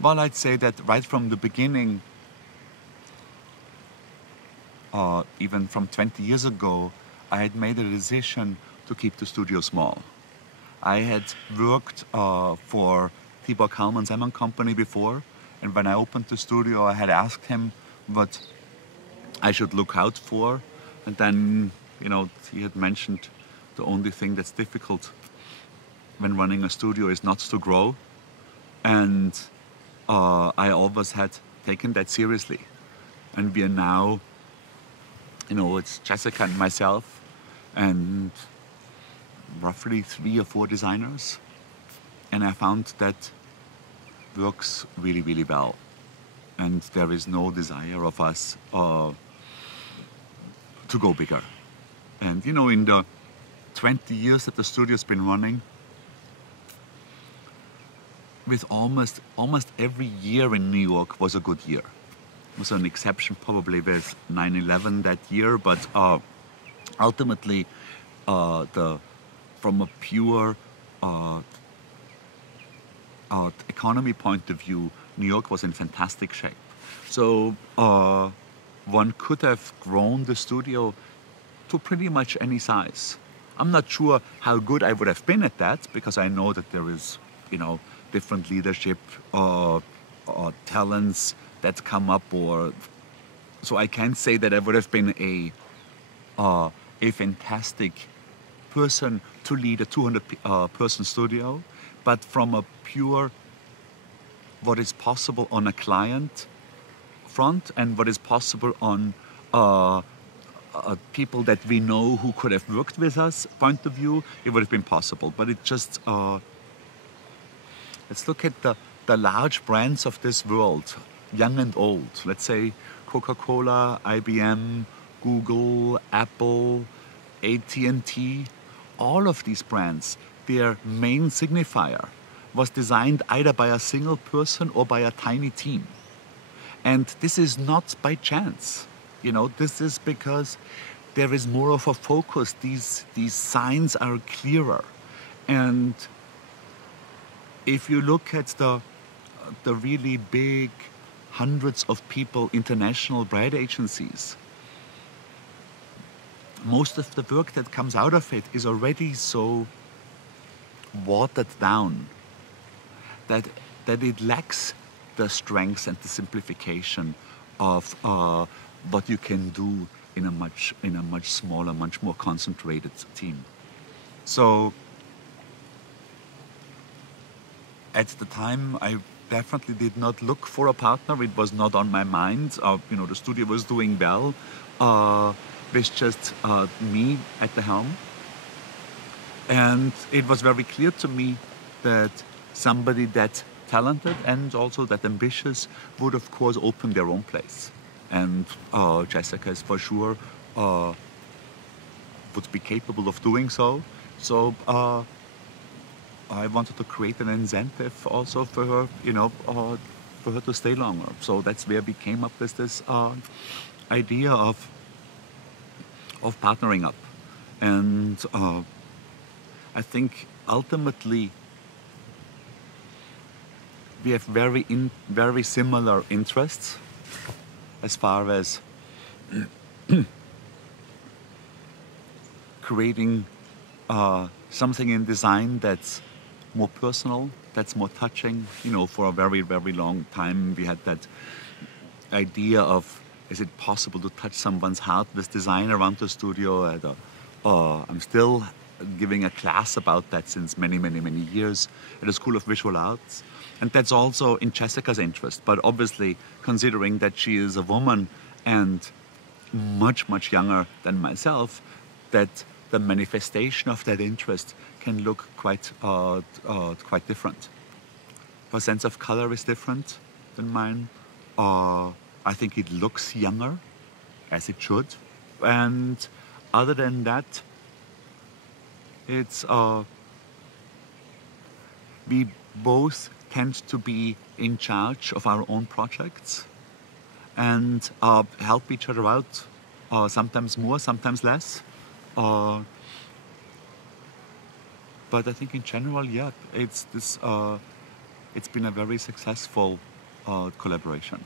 Well, I'd say that right from the beginning, even from 20 years ago, I had made a decision to keep the studio small. I had worked for Tibor Kalman's Eman company before, and when I opened the studio, I had asked him what I should look out for, and then, he had mentioned the only thing that's difficult when running a studio is not to grow, and I always had taken that seriously. And we are now, it's Jessica and myself, and roughly 3 or 4 designers, and I found that works really, really well. And there is no desire of us to go bigger. And in the 20 years that the studio's been running, with almost every year in New York was a good year. It was an exception probably with 9/11 that year, but ultimately, from a pure economy point of view, New York was in fantastic shape. So one could have grown the studio to pretty much any size. I'm not sure how good I would have been at that, because I know that there is, different leadership talents that come up, so I can't say that I would have been a fantastic person to lead a 200 person studio, but from a pure what is possible on a client front and what is possible on people that we know who could have worked with us point of view, it would have been possible. But it just let's look at the large brands of this world, young and old. Let's say Coca-Cola, IBM, Google, Apple, AT&T. All of these brands, their main signifier was designed either by a single person or by a tiny team. And this is not by chance. This is because there is more of a focus. These signs are clearer. And if you look at the really big hundreds of people international brand agencies, most of the work that comes out of it is already so watered down that it lacks the strength and the simplification of what you can do in a much smaller, much more concentrated team. So at the time, I definitely did not look for a partner. It was not on my mind. The studio was doing well. With just me at the helm. And it was very clear to me that somebody that talented and also that ambitious would, of course, open their own place. And Jessica is for sure would be capable of doing so. So I wanted to create an incentive also for her, for her to stay longer. So that's where we came up with this idea of partnering up. And I think ultimately we have very similar interests as far as creating something in design that's more personal, that's more touching. For a very, very long time we had that idea of, is it possible to touch someone's heart with design around the studio? I'm still giving a class about that since many, many, many years at the School of Visual Arts. And that's also in Jessica's interest. But obviously, considering that she is a woman and much, much younger than myself, that the manifestation of that interest can look quite different. Her sense of color is different than mine. I think it looks younger, as it should. And other than that, it's we both tend to be in charge of our own projects and help each other out, sometimes more, sometimes less. But I think in general, yeah, it's this it's been a very successful collaboration.